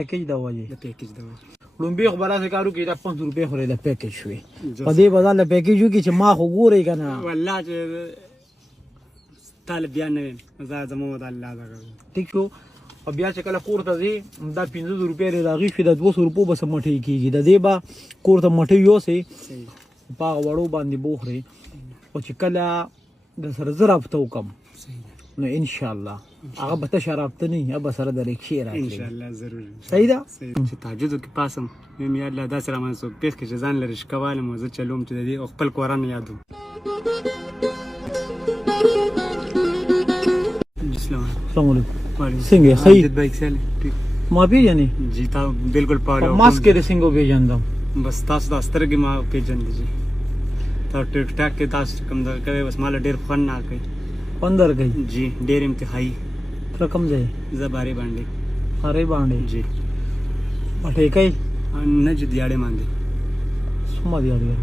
پیکیج دا وایي د پیکیج دا وایي لومبي خو به داسې کارو کې دا 500 روپۍ خو د پیکیج شوې په دې به ځان له پیکیج وکړي چې ما خو ګورئ که نه والله چې طالب بیا نه یم زه زموږ د الله دغه ټیک شو او بیا چې کله کور ته ځې دا 500 روپۍ راغی شوې د 200 روپو به څه مټۍ کېږي د دې به کور ته مټۍ یوسئ په هغه وړو باندې بوخرئ او چې کله د سره زه رابطه وکړم نو انشاءالله هغه به تشه رابطه نه وي هغه به سره د رکشې راکړي انشاءالله ضرور صحیح ده چې تهجدو کې پاسم ویم یا الله داسې رامنځ څوک پېښ کړي چې ځان له رشکه والم او زه چلوم چې د دې او خپل قرآن یادوم السلام علیکم څنګه ښه ما پېژنې جی تا بالکل په ماسک کې د څنګه وپېژندم بس تاسو دا سترګې ما پېژندې جی تا ټیک ټاک کې تاسو کوم دغه کوي بس ماله ډېر خوند نه کوي خوند درکوي جی ډېر انتهایي ته کوم ځای زه بارې باندې هرې باندې جی پټې کوي نه چې دیاړې باندې څومره دی اړیه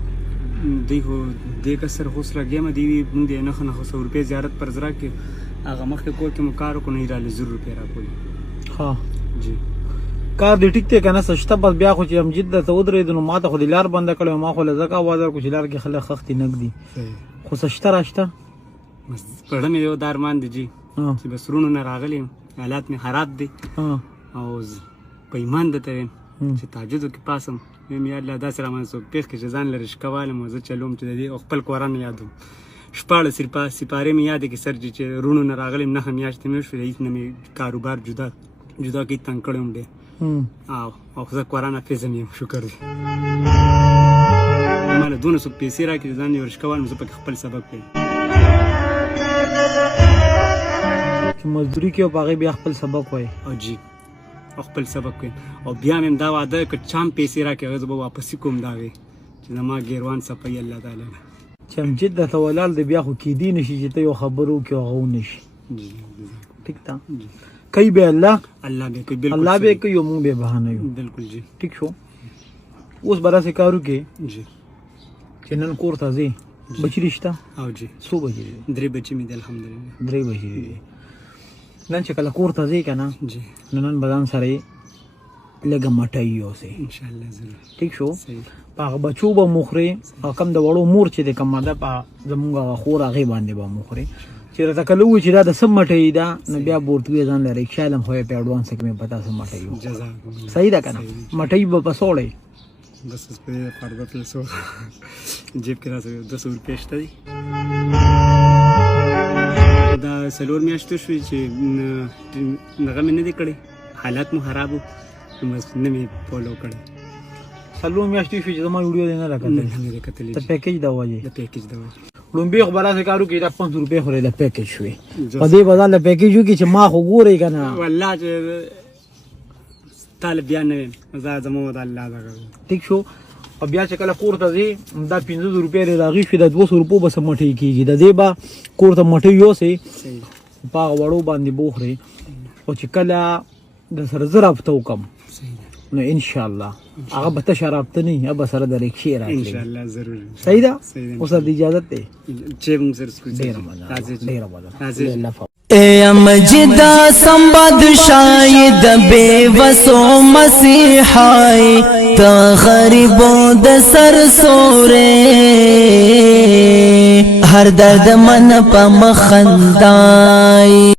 دوی خو دې کسر خوس راګیم دی موږ دې نه خو 100 روپۍ زیارت پر زرا کې هغه مخکې کور کې مو کار وکړو نه یې رالې 0 روپۍ راکولې ها جی کار دې ټیک دی که نه سشته بس بیا خو چې امجد درته ودرېدو نو ما ته خو دې لار بنده کړې ما خو له ځکه اواز ورکړو چې لار کې خلک خښتې نږدي خو سشته راشته بس پړه مې یو دا ارمان دی جی چې بس وروڼو نه راغلی یم حالات مې خراب دی او په ایمان درته ویم چې تهجدو کې پاسم ویم یا الله داسې رامنځ څوک پېښ کړي چې ځان له رشکه والم او زه چلوم چې د دې او خپل قرآن یادوم 14 سپارې مې یادې کې سر جي چې وروڼو نه راغلی یم 9 میاشتې مې وشوې هېڅ نه مې کاروبار جدا کې تنګ کړی یم ډېر او زه قرآن حافظ یم شکر دی ما له دونه څوک پیسې راکړي ځان یې رشکه والم زه پکې خپل سبق کوم چې مزدوري کوي او په هغې بیا خپل سبق وایي او جی او خپل سبق کوي او بیا مې دا وعده که چا هم پیسې راکړي هغه زه به واپسې کوم د هغې چې زما ګیروان صفوي الله تعالی چې امجد درته ولاړ دی بیا خو کیدی نشي چې ته یو خبر وکړې او هغه ونشي ټیک ده کوي به الله به کوي بالکل الله به کوي او موږ به بهانه یو بالکل جی ټیک شو اوس به داسې کار وکړې جی چې نن کور ته ځې بچي دې شته او جی څو بجې دي 3 بچې مې دي الحمدلله 3 بجې دي نن چې کله کور ته ځې که نه جی نو نن به ځان سره یې لږه مټۍ یوسئ انشاءالله ضرور ټیک شو په هغه بچو به مو خورې او کم د وړو مور چې د کومه ده په زمونږ هغه خور هغې باندې به مو خورې چې راته کله ووایي چې دا د څه مټۍ ده نو بیا به ورته ووایې ځان له رکشا یم خو یې په اډوانس کې مې په تاسو مټۍ وکړه صحیح ده که نه مټۍ به په سوړئ بس په دې لپاره به پیسو جیب کې راسره 200 روپۍ شته دي دا 4 میاشتې شوې چې هغه مې نه دي کړی حالات مو خراب وو بس نه مې فالو کړی 4 میاشتې شوې چې زما ویډیو دې نه ده کتلې ته پیکیج دا وایي د پیکیج دا وایي لومبي خو به داسې کار وکړي دا 500 روپۍ خو د پیکیج شوې په دې به ځان له پیکیج وکړي چې ما خو ګورئ که نه والله چې طالب بیا نه یم زه زموږ د الله دغه ټیک شو او بیا چې کله کور ته ځې دا 500 روپۍ راغی شوې د 200 روپو به څه مټۍ کېږي د دې به کور ته مټۍ یوسئ په هغه وړو باندې بوخرئ او چې کله د سره زه رابطه وکړم نو انشاءالله هغه به تشه رابطه نه وي هغه به سره د رکشې راکړي انشاءالله ضرور صحیح ده اوس د اجازت دی چې موږ سره ډېره مننه اے مجدہ سمبد شاید بے وسو مسیحائی تا غریبو د سر سورے ہر درد من پا مخندائی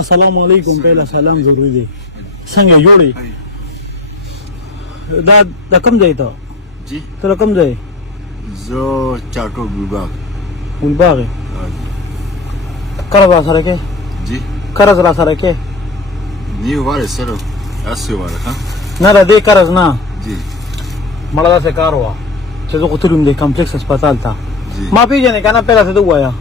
السلام علیکم پہلا سلام ضروری دی څنګه جوړې دا کم ځای ته جی ته کم ځای زه چاټو ګلباغ ګلباغ کله را سره کې جی قرض را سره کې نیو واره سره اسې واره ها نه را دې قرض نه جی مړه داسې کار وه چې زه خو تلم دی کمپلیکس هسپتال ته جی ما پېژنې که نه پهله څه ده ووایه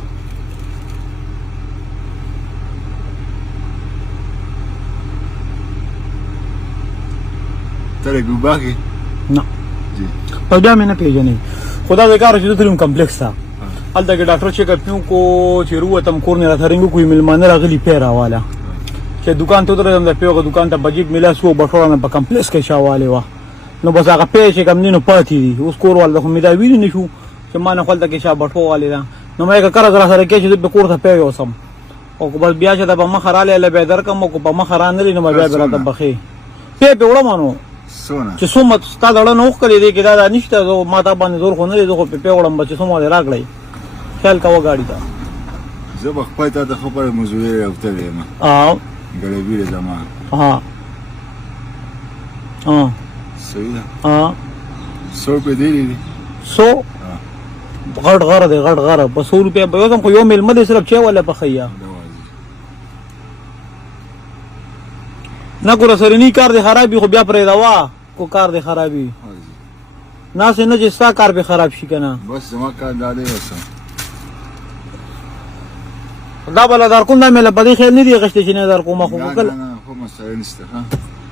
ته ګلباغ نه جی په بیا مې نه پېژنې خو دا د کار چې زه تلم کمپلیکس ته هلته کې ډاکټر چیک اپ کو چې روتم کور نه راته رنګ کوی ملمانه راغلی پیرا والا چې دکان ته درځم د پیغه دکان ته بجیټ ملا سو بټورانه په کمپلیکس کې شاواله وا نو بس هغه پیسې کم نه پاتې دي اوس کور ول د امیدا ویل نه شو چې ما نه خپل ته کې شا بټو واله نو مې کار سره سره کې چې په کور ته پیو سم او بس بیا چې د مخراله له به درکم او په مخران لري نو بیا براته بخي په وړم نو سونه چې سومت ستاسو له نو کړی دی کې دا نشته زه ما ته باندې زور خو نه لري زه په وړم بچ سومه راغلی خیال کا و گاڑی تا زه به خپل ته د خبره مزوري راوته یم ګړې زما ها ها صحیح ده ها 100 په دی 100 غړ غره دی غړ غره په 100 روپیا به یو یو مل مده صرف چا ولا بخیا نه ګور سره نی کار دی خرابي خو بیا پرې دوا کو کار دی خرابي نه سينه چې ستا کار به خراب شي کنه بس زما کار داده وسه دا بل در کوم دا مله بدی خیال نه دی غشته چې نه در کوم خو کله خو مسایل نشته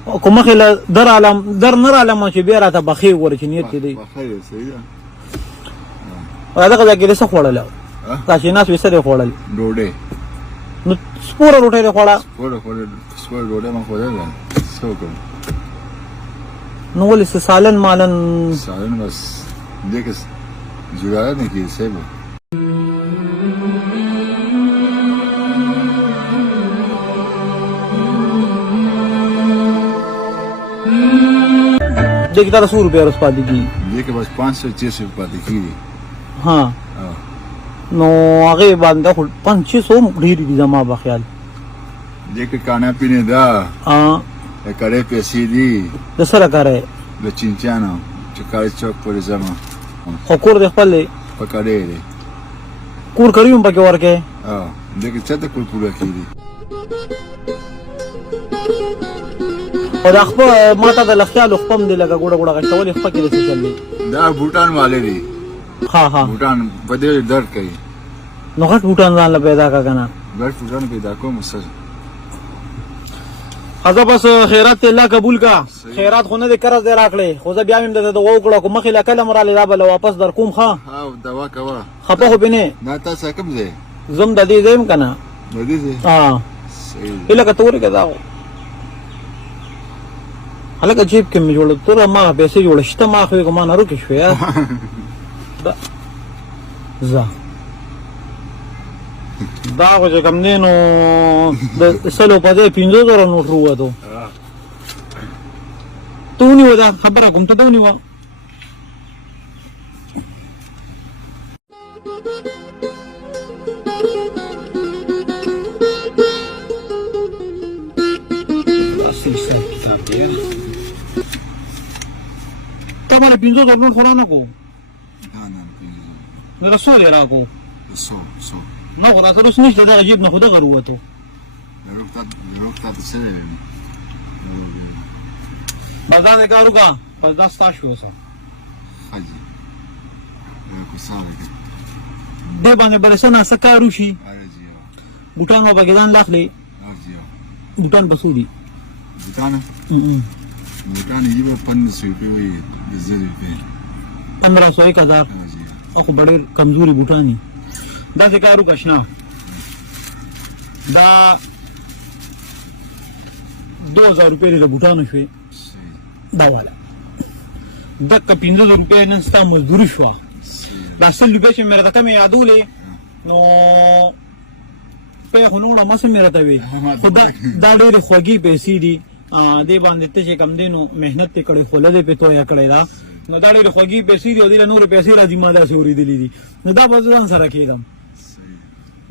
ها کوم خیال در عالم در نر عالم چې بیا راته بخي ور چې نیت دی بخیر صحیح دا کله کې څه خوړل دا چې ناس وسره خوړل ډوډۍ نو سپوره روټه خوړه سپور ډوډۍ ما خوړل څه کوم نو ولې سالن مالن سالن بس دغه جوړه نه کیږي سبب देखिए तारा 100 रुपया रस पाती की ये के बस 500-600 पाती की हाँ नो आगे बांधा खुद 500 ढेरी दी जमा बख्याल ये के खाना पीने दा हाँ करे पैसे दी दसरा करे ल चिंचानो चकाले चौक पर जमा खोर देख पाले पकड़े रे कूर करियो पके और के हां देख चते कुल पूरा की दी और अखबा माता द लखयाल खपम दे लगा गोड़ा गोड़ा कष्टवल खपा के से चल दा भूटान वाले दी हाँ हाँ भूटान बदे दर्द कई नो घट भूटान ला पैदा का गाना घर भूटान पैदा को मसज हजा बस खैरात अल्लाह कबूल का खैरात होने दे करज दे राखले खोजा ब्याह में दे वो गोड़ा को मखिला कलम रा ले बल वापस दर कुम खा हां दवा कवा खपा हो बिने नाता सकम दे जम ददी देम कना ददी दे हां सही इला का तोरे का दाओ هلکه جیب کې مې جوړ تر ما پیسې جوړ شته ما خو ما نه روکې شو یا دا خو چې کم دی نو د سلو په دې 50,000 نوټ وروته ته ونیوه دا خبره کوم ته ونیوه ته باندې 50,000 نوټ خورانه کو نه رسول راکو سو نو راته اوس نشته دا جیب نه خو دغه وروته روکتا سره بازار دې کارو کا پر داستا شو وسه حاجی کو ساره دې باندې برسنه سکارو شي ارجیو بوتان او بګدان لاخلي ارجیو بوتان بسودي بوتان بوتان یو 500 روپے وي 1000 روپے 1500 او بڑے کمزوري بوتانی دا ذکرو کښنا دا 2000 روپے د بوتانو شوي دا والا دک 1500 روپے نن ستا مزدوري شو دا 100 روپے چې مې راته مې یادولې نو په هنوړه ما سم مې راته وي خدا دا ډېر خوږی پیسې دي دې باندې ته چې کم دینو مهنت کړې خو لده په تویا کړې دا نو دا ډېر خوږی پیسې دي او دې نور پیسې راځي ما دا سوري دي نو دا به ځان سره کېدم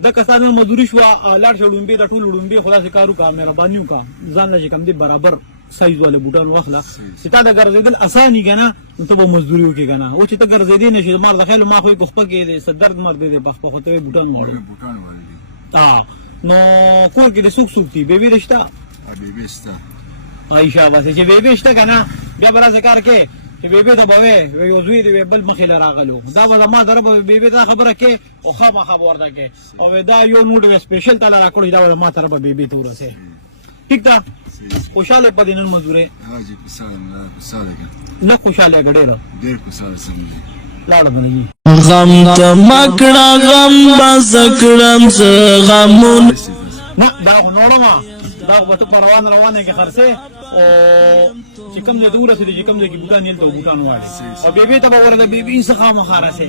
د کسانو مزدوري شو لاړ شړم به د ټول وډم به خلاص کارو کا مهربانيو کا ځان له کم دي برابر سایز والے بوټان واخلا چې تا د ګرځیدل اساني کنه ته به مزدوري وکي کنه او چې ته ګرځیدې نشي مال د خیل ما خو په خپل کې صدر مرد دې په خپل ته بوټان وړي نو کور کې د سوق سوق دي بیبي رشتہ بیبي شتا عائشہ واسه چې بیبي شته کنه بیا برا ذکر کې چې بیبي ته به یو زوی دی بل مخې راغلو دا به ما دربه بیبي ته خبره کې او خامہ خبر ده کې او دا یو نوټ سپیشل تعالی راکړی دا ما طرفه بیبي ته ورسه ٹھیک ده خوشاله پدې نن مزوره حاجی پساله نه خوشاله غړې ډېر خوشاله سم لاړه بلې غم ته مکړه غم بزکړم ز غمون نه دا خو نوړم دا خو ته په روانه کې خرڅې او چې کوم ځای ته ورسېدې چې کوم ځای کې بوټان یې ته بوټان واړې او بېبې ته به ورته بېبې څه خامخا رسې